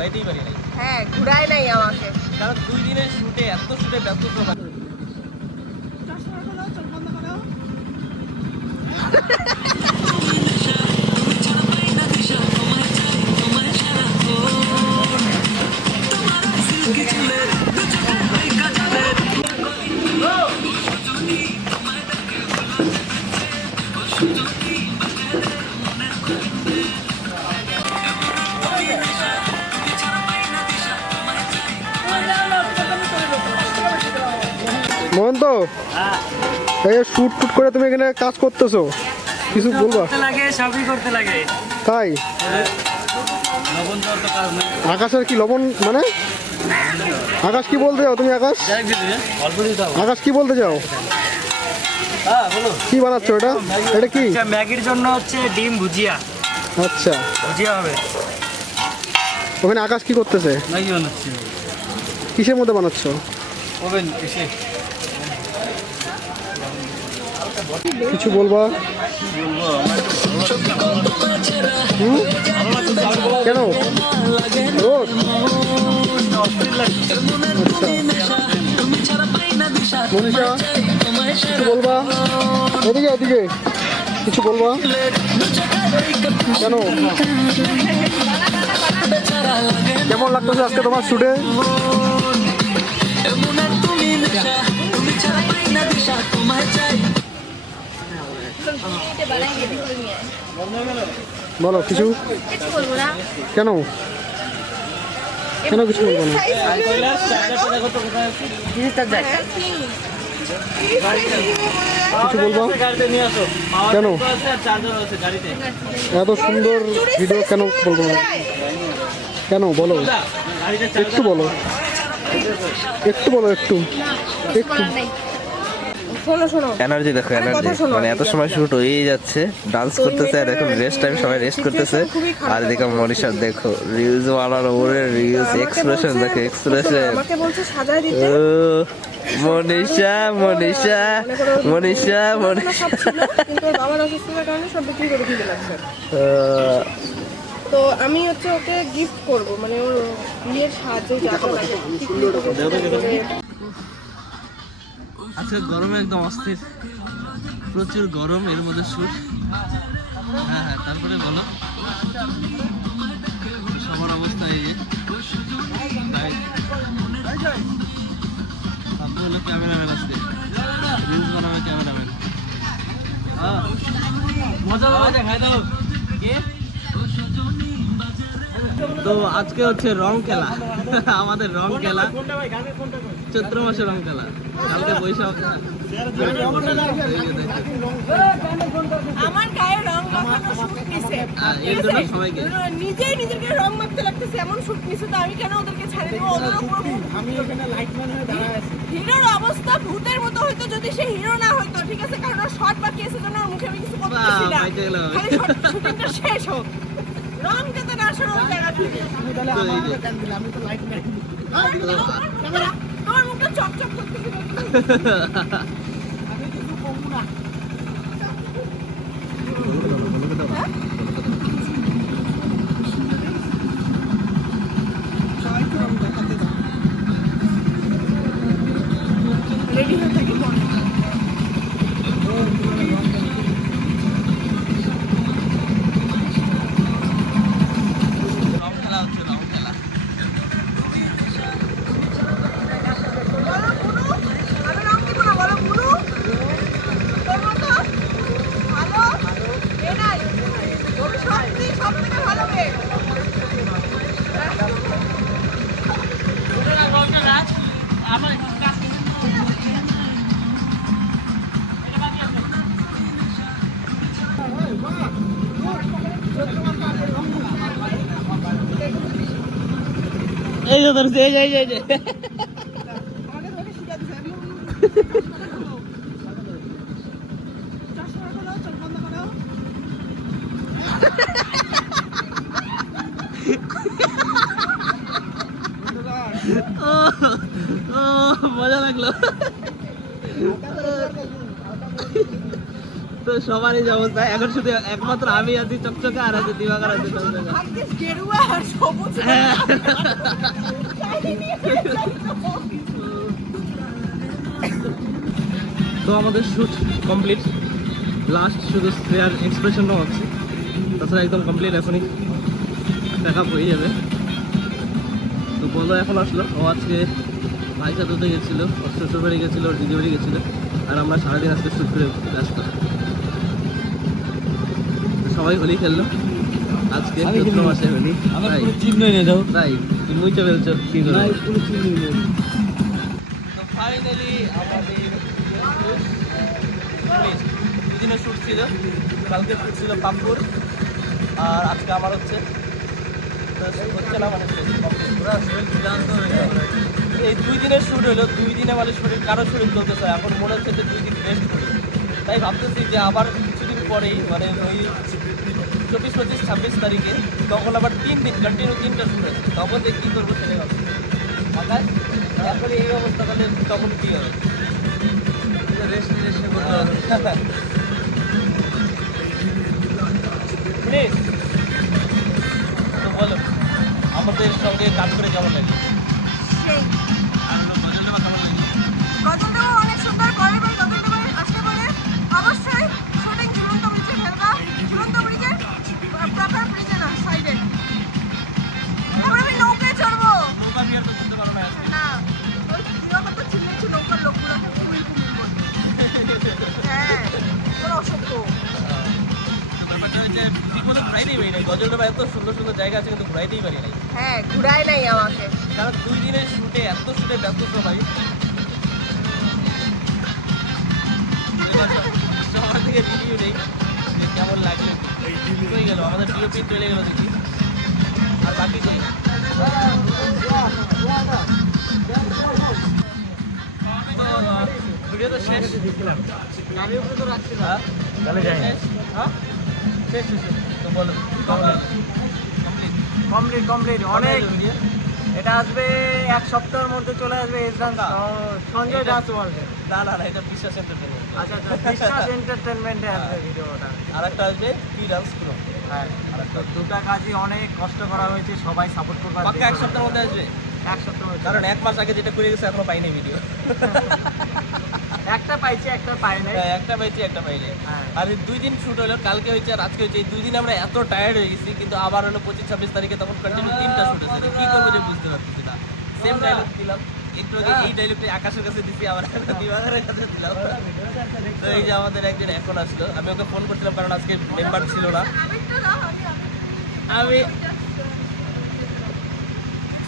ঘুরাইতেই পারি নাই। হ্যাঁ, ঘুরায় নাই আমাকে। কারণ 2 দিনের শুটে এত শুটে ব্যস্ত ছিল। মহন্ত, এই শুট ফুট করে তুমি এখানে কাজ করতেছো, কিছু বলবা? লাগে সবই করতে লাগে। তাই আকাশের কি লবণ মানে? আকাশ কি বলতে যাও তুমি? আকাশ কি বলতে চাও? কি বানাচ্ছ এটা? এটা কি? ম্যাগির জন্য হচ্ছে ডিম ভুজিয়া। আচ্ছা, ভুজিয়া হবে। ওখানে আকাশ কি করতেছে? ম্যাগি বানাচ্ছি। কিসের মধ্যে বানাচ্ছ? ওভেন এসে। কিছু বলবা? কেন রোদ? মনীষা কিছু বলবা? এদিকে এদিকে কিছু বলবা? কেন, কেমন লাগতেছে আজকে তোমার শুটে? বলো কিছু। কেন কেন কিছু বলবো না? কিছু বলবো? কেন এত সুন্দর ভিডিও কেন বলবো না? কেন বলো, একটু বলো, একটু বলো, একটু একটু এনার্জি দেখো, এনার্জি মানে এত সময় শুট হয়েই যাচ্ছে, ডান্স করতেছে, আর এখন রেস্ট টাইম, সবাই রেস্ট করতেছে। আর দেখো মনীষা, দেখো রিলস বানানোর ওরে রিলস এক্সপ্রেশন, দেখো এক্সপ্রেশন। মনীষা মনীষা মনীষা মনীষা তো আমি হচ্ছে ওকে গিফট করব, মানে ওর বিয়ের সাহায্যে যা যা লাগে। আজকে গরমে একদম অস্থির, প্রচুর গরম, এর মধ্যে শুট। হ্যাঁ হ্যাঁ, তারপরে বলো সবার অবস্থা এই যে। আপনি হলো ক্যামেরাম্যান, আজকে রিলস বানাবে ক্যামেরাম্যান। মজা মজা খাই দাও। তো আজকে হচ্ছে রং খেলা, আমাদের রং খেলা, চৈত্র মাসে রং খেলা, কালকে বৈশাখ। আমার গায়ে রং মাখানো শুট নিছে, এর জন্য সবাইকে নিজেই নিজেকে রং মাখতে লাগতেছে, এমন শুট নিছে। তো আমি কেন ওদেরকে ছেড়ে দেবো? ওদেরও পুরো আমি এখানে লাইটম্যান হয়ে দাঁড়ায় আছি। হিরোর অবস্থা ভূতের মতো হইতো যদি সে হিরো না হইতো, ঠিক আছে? কারণ ওর শর্ট বাকি আছে জন্য ওর মুখে আমি কিছু করতেছি না, খালি শুটিংটা শেষ হোক। রং যাতে না আসে ওই জায়গা থেকে। আমি তাহলে আমার কেন দিলাম? আমি তো লাইটম্যান। তোমার মুখটা চকচক করতেছিল। আমি কিছু কমু না। রেডি হয়ে থাকি মনে। রং খেলা হচ্ছে, রং খেলা। এই যে ধরছে, এই যে এই যে মজা লাগলো। তো সবারই যে অবস্থা, এখন শুধু একমাত্র আমি আছি চকচকে, আর আছে দিবাকর আছে চকচকে। ভাগ্যিস গেরুয়া আর সবুজ তো আমাদের শ্যুট কমপ্লিট, লাস্ট শুধু স্পেয়ার এক্সপ্রেশনটা হচ্ছে, তাছাড়া একদম কমপ্লিট, এখনই প্যাকআপ হয়ে যাবে। তো বলো এখন আসলো, ও আজকে ভাই সাথে গেছিলো, ওর শ্বশুর বাড়ি গেছিলো, ওর দিদি বাড়ি গেছিলো, আর আমরা সারাদিন আজকে শ্যুট করে ব্যস্ত। তো সবাই হোলি খেললো আজকে, চৈত্র মাসে হোলি। তাই তাই তুমি মুইচা ফেলছো কি করে? তো ফাইনালি আমাদের দুদিনের শ্যুট ছিল, কালকে শ্যুট ছিল পাম্পুর, আর আজকে আমার হচ্ছে হচ্ছে না, মানে পুরো শরীর ক্লান্ত হয়ে যাবে। এই 2 দিনের শ্যুট হলো, 2 দিনে মানে শরীর কারো শরীর চলতেছে, এখন মনে হচ্ছে যে 2 দিন রেস্ট করি। তাই ভাবতেছি যে আবার কিছুদিন পরেই, মানে ওই 24, 25, 26 তারিখে, তখন আবার 3 দিন কন্টিনিউ 3টা শ্যুট আছে, তখন যে কী করবো সেটাই হবে। আকাশ এখন এই অবস্থা, তাহলে তখন কী হবে? রেস্ট রেস্ট করতে হবে। তো বলো, আমাদের সঙ্গে কাজ করে কেমন লাগে? গজলটাও অনেক সুন্দর করে, ভাই গজলটা আসতে পারে অবশ্যই শুটিং ঝুলন্ত ব্রিজে ফেলবা, ঝুলন্ত ব্রিজের প্রপার ব্রিজে না, সাইডে। তারপর আমি নৌকায় চড়বো নৌকা বিহার তো করতে পারো না আজকে। না, ওই দিবাকর তো চিনেছি নৌকার লোকগুলো কুমির কুমির বলে। হ্যাঁ, ওরা অসভ্য। ব্যাপারটা হচ্ছে ঠিকমতো ঘুরাইতেই পারি নাই, গজলডোবা এত সুন্দর সুন্দর জায়গা আছে কিন্তু ঘুরাইতেই পারি নাই, হ্যাঁ, ঘুরায় নাই আমাকে। কারণ 2 দিনের শ্যুটে এত শ্যুটে ব্যস্ত সবাই। সবার থেকে রিভিউ নেই যে কেমন লাগলো। হয়ে গেল আমাদের ডিওপি চলে গেল দেখি, আর বাকি যাই ভিডিও তো শেষ, গাড়ির উপরে তো রাখছি না, তাহলে যাই শেষ শেষ। তো বলো কমপ্লিট কমপ্লিট অনেক এটা আসবে 1 সপ্তাহের মধ্যে চলে আসবে সঞ্জয় দাস ওয়ার্ল্ডে। না না না, এটা বিশ্বাস এন্টারটেইনমেন্ট। আচ্ছা আচ্ছা, বিশ্বাস এন্টারটেইনমেন্টে আসবে ভিডিওটা। আর একটা আসবে কি ডান্স প্রো। হ্যাঁ, দুটা কাজই অনেক কষ্ট করা হয়েছে, সবাই সাপোর্ট করবে। পাক্কা 1 সপ্তাহের মধ্যে আসবে, 1 সপ্তাহ মধ্যে। কারণ 1 মাস আগে যেটা করে গেছে এখনো পাইনি ভিডিও। একটা পাইছি, একটা পাই নাই। একটা পাইছি, একটা পাইনি। হ্যাঁ। আর এই 2 দিন শুট হলো, কালকে হয়েছে আর আজকে হয়েছে, এই 2 দিন আমরা এত টায়ার্ড হয়ে গেছি, কিন্তু আবার হলো 25, 26 তারিখে তখন কন্টিনিউ 3টা শুট আছে, কি করবো যে বুঝতে পারতেছি না। সেম ডায়লগ দিলাম একটু আগে, এই ডায়লগটা আকাশের কাছে দিছি, আবার দিবাকরের কাছে দিলাম। তো এই যে আমাদের একজন এখন আসলো, আমি ওকে ফোন করছিলাম কারণ আজকে মেম্বার ছিল না। আবিরটা দাও, আমি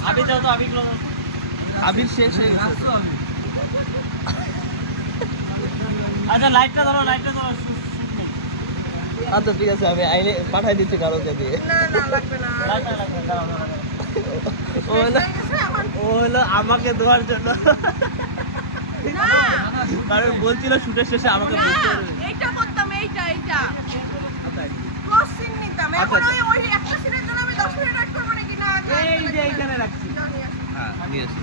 আবি যাও তো, আবি আবির শেষ হয়ে গেছে। আচ্ছা, লাইটটা ধরো, লাইটটা ধরো। আচ্ছা ঠিক আছে, আমি আইনে পাঠাই দিচ্ছি কারোকে দিয়ে। না না লাগবে না। লাইটটা লাগবে, দাঁড়াও, দাঁড়াও। ও হলো আমার ও হলো আমাকে দেওয়ার জন্য, না কারণ বলছিল শুটের শেষে আমাকে না, বুঝতে হবে। এইটা করতাম, এইটা ক্রস সিন নিতাম। এখন আচ্ছা। ওই একটা সিনের জন্য আমি 10 মিনিট ওয়েট করবো নাকি? না এই যে এইখানে রাখছি। জানি। হ্যাঁ নিয়ে আসি।